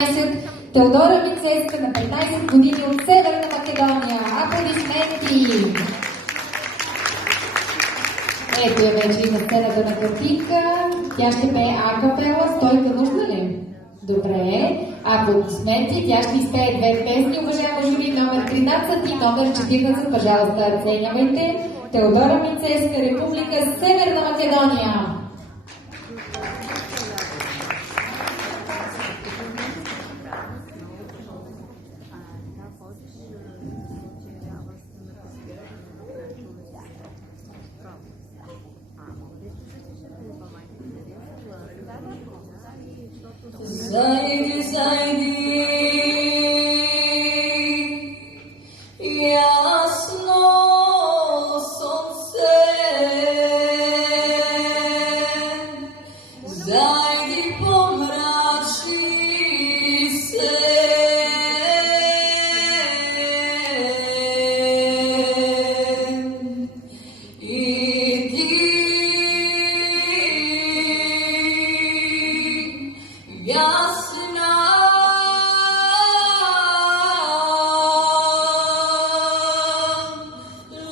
Теодора Мицеска на 15 години от Северна Македония. Аплодисменти! Ето я вече и на сцената на картинка. Тя ще пее акапела. Стойка нужна ли? Добре. Аплодисменти. Тя ще изпее две песни. Уважаемо жури, номер 13 и номер 14. Пожалуйста, оценявайте. Теодора Мицеска, Република Северна Македония. Zajdi, zajdi, jasno sonce, zajdi pomrači se, i ti jasna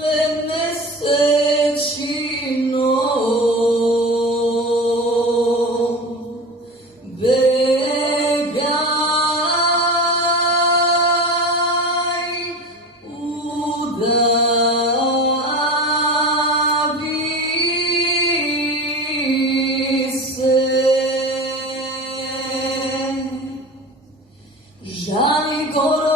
le mesečino begaj udavi se. Žali goro